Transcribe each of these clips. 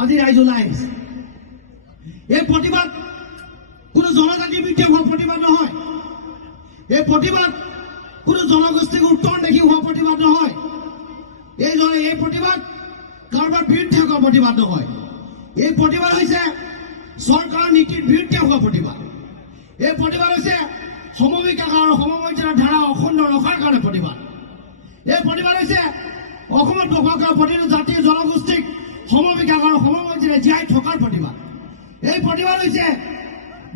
আজি ৰাইজ ওলাই আহিছে। এই প্ৰতিবাদ কোনো জনজাতিৰ বিৰুদ্ধে হোৱা প্ৰতিবাদ নহয়। এই প্ৰতিবাদ কোনো জনগোষ্ঠীক উত্তৰ দেখি হোৱা প্ৰতিবাদ নহয়। এই প্ৰতিবাদ কাৰোবাৰ বিৰুদ্ধে হোৱা প্ৰতিবাদ নহয়। এই প্ৰতিবাদ হৈছে চৰকাৰৰ নীতিৰ বিৰুদ্ধে হোৱা প্ৰতিবাদ। এই প্ৰতিবাদ হৈছে সমবিকাশ আৰু সমমৰ্যাদাৰ ধাৰা অখণ্ড ৰখাৰ কাৰণে প্ৰতিবাদ। এই প্ৰতিবাদ হৈছে অসমত বসবাস কৰা প্ৰতিটো জাতিৰ জনগোষ্ঠীক সমবিকাশ আৰু সমমৰ্যাদাৰে জীয়াই থকাৰ প্ৰতিবাদ। এই প্ৰতিবাদ হৈছে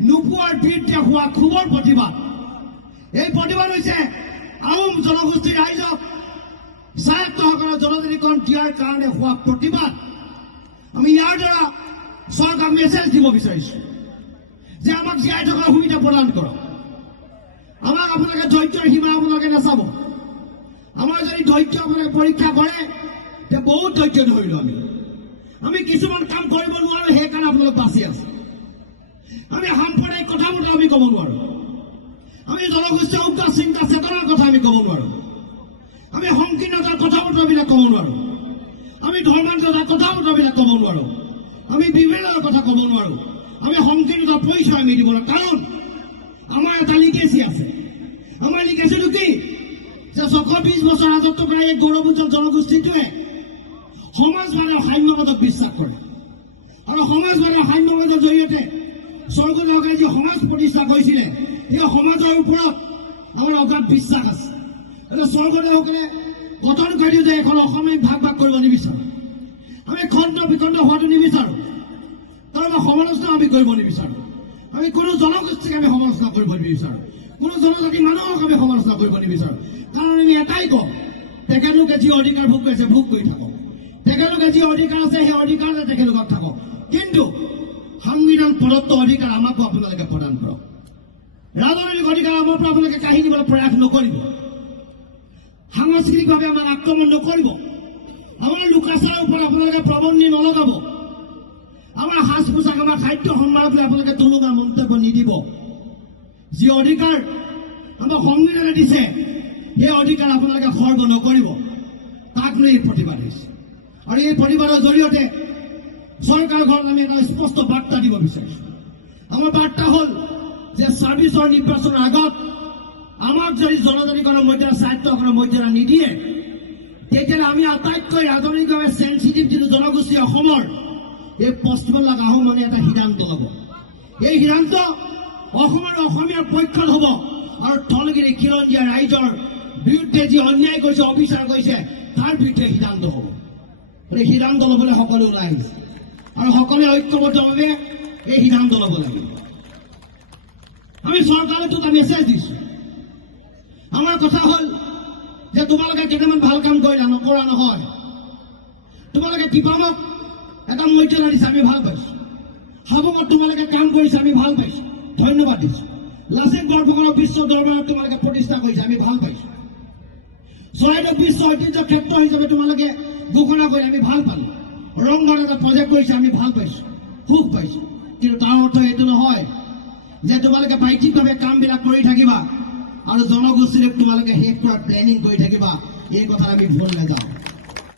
নোপোৱাৰ বিৰুদ্ধে হোৱা ক্ষোভৰ প্ৰতিবাদ। এই প্ৰতিবাদ হৈছে আহোম জনগোষ্ঠীৰ ৰাইজক স্বায়ত্তসকলৰ জনজাতিকৰণ দিয়াৰ কাৰণে হোৱা প্ৰতিবাদ। আমি ইয়াৰ দ্বাৰা চৰকাৰক মেছেজ দিব বিচাৰিছো যে আমাক জীয়াই থকাৰ সুবিধা প্ৰদান কৰক। আমাক আপোনালোকে ধৈৰ্যৰ সীমা আপোনালোকে নাচাব। আমাৰ যদি ধৈৰ্য আপোনালোকে পৰীক্ষা কৰে তে বহুত ধৈৰ্য ধৰিলো আমি কিছুমান কাম কৰিব নোৱাৰো, সেইকাৰণে আপোনালোক বাচি আছে। আমি সাম্প্ৰদায়িক কথা মতে আমি ক'ব নোৱাৰো। আমি জনগোষ্ঠীয় উগ্ৰ চিন্তা চেতনাৰ কথা আমি ক'ব নোৱাৰো। আমি সংকীৰ্ণতাৰ কথা বতৰাবিলাক ক'ব নোৱাৰো। আমি ধৰ্মান্তৰতাৰ কথা বতৰাবিলাক ক'ব নোৱাৰো। আমি বিভেদৰ কথা ক'ব নোৱাৰো। আমি সংকীৰ্ণতাৰ পৰিচয় আমি দিব নোৱাৰো। কাৰণ আমাৰ এটা লিগেচি আছে। আমাৰ লিগেচিটো কি যে 120 বছৰ ৰাজত্ব কৰা এই গৌৰৱোজ্জ্বল জনগোষ্ঠীটোৱে সমাজবাদ আৰু সাম্যবাদক বিশ্বাস কৰে। আৰু সমাজবাদ আৰু সাম্যবাদৰ জৰিয়তে স্বৰ্গদেউসকলে যি সমাজ প্ৰতিষ্ঠা কৰিছিলে সেই সমাজৰ ওপৰত আমাৰ অগাধ বিশ্বাস আছে। এতিয়া স্বৰ্গদেউসকলে গঠন কৰি দিওঁ যে এখন অসমে ভাগ ভাগ কৰিব নিবিচাৰোঁ। আমি খণ্ড বিখণ্ড হোৱাটো নিবিচাৰোঁ। কাৰোবাৰ সমালোচনা আমি কৰিব নিবিচাৰোঁ। আমি কোনো জনগোষ্ঠীক আমি সমালোচনা কৰিব নিবিচাৰোঁ। কোনো জনজাতি মানুহক আমি সমালোচনা কৰিব নিবিচাৰোঁ। কাৰণ আমি এটাই কওঁ, তেখেতলোকে যি অধিকাৰ ভোগ কৰিছে ভোগ কৰি থাকক। তেখেতলোকে যি অধিকাৰ আছে সেই অধিকাৰতে তেখেতলোকক থাকক। কিন্তু সংবিধান প্ৰদত্ত অধিকাৰ আমাকো আপোনালোকে প্ৰদান কৰক। ৰাজনৈতিক অধিকাৰ আমাৰ পৰা আপোনালোকে কাঢ়ি নিবলৈ প্ৰয়াস নকৰিব। সাংস্কৃতিকভাৱে আমাক আক্ৰমণ নকৰিব। আমাৰ লোকাচাৰৰ ওপৰত আপোনালোকে প্ৰবন্ধী নলগাব। আমাৰ সাজ পোছাক আমাৰ খাদ্য সম্ভাৰত লৈ আপোনালোকে তলুঙা মন্তব্য নিদিব। যি অধিকাৰ আমাৰ সংবিধানে দিছে সেই অধিকাৰ আপোনালোকে খৰ্ব নকৰিব। তাক লৈ এই প্ৰতিবাদ হৈছে। আৰু এই প্ৰতিবাদৰ জৰিয়তে চৰকাৰৰ ঘৰত আমি এটা স্পষ্ট বাৰ্তা দিব বিচাৰিছোঁ। আমাৰ বাৰ্তা হ'ল যে ২৬ৰ নিৰ্বাচনৰ আগত আমাক যদি জনজাতিকৰণৰ মৰ্যাদা স্বায়ত্তসকলৰ মৰ্যাদা নিদিয়ে তেতিয়াহ'লে আমি আটাইতকৈ ৰাজনৈতিকভাৱে চেঞ্চিটিভ যিটো জনগোষ্ঠী অসমৰ এই পশ্চিমবংগ আহোম মানে এটা সিদ্ধান্ত ল'ব। এই সিদ্ধান্ত অসমৰ অসমীয়াৰ পক্ষত হ'ব আৰু ধনগিৰি খিলঞ্জীয়া ৰাইজৰ বিৰুদ্ধে যি অন্যায় কৰিছে অবিচাৰ কৰিছে তাৰ বিৰুদ্ধে সিদ্ধান্ত হ'ব। গতিকে সিদ্ধান্ত ল'বলৈ সকলো ওলাই আহিছে আৰু সকলোৱে ঐক্যবদ্ধভাৱে এই সিদ্ধান্ত ল'ব লাগিব। আমি চৰকাৰক এটা মেছেজ দিছোঁ। আমাৰ কথা হ'ল যে তোমালোকে কেইটামান ভাল কাম কৰিলা, নকৰা নহয়। তোমালোকে টিপামক এটা মৰ্যাদা দিছে, আমি ভাল পাইছোঁ। হাবুঙত তোমালোকে কাম কৰিছে, আমি ভাল পাইছোঁ, ধন্যবাদ দিছোঁ। লাচিত বৰফুকনক বিশ্ব দৰবাৰত তোমালোকে প্ৰতিষ্ঠা কৰিছে, আমি ভাল পাইছোঁ। চৰাইদেউ বিশ্ব ঐতিহ্য ক্ষেত্ৰ হিচাপে তোমালোকে ঘোষণা কৰি আমি ভাল পালোঁ। ৰংঘৰত এটা প্ৰজেক্ট কৰিছে, আমি ভাল পাইছোঁ, সুখ পাইছোঁ। কিন্তু তাৰ অৰ্থ এইটো নহয় যে তোমালোকে বাহ্যিকভাৱে কামবিলাক কৰি থাকিবা আৰু জনগোষ্ঠীক তোমালোকে শেষ কৰাৰ প্লেনিং কৰি থাকিবা। এই কথা আমি ভুল নাযাওঁ।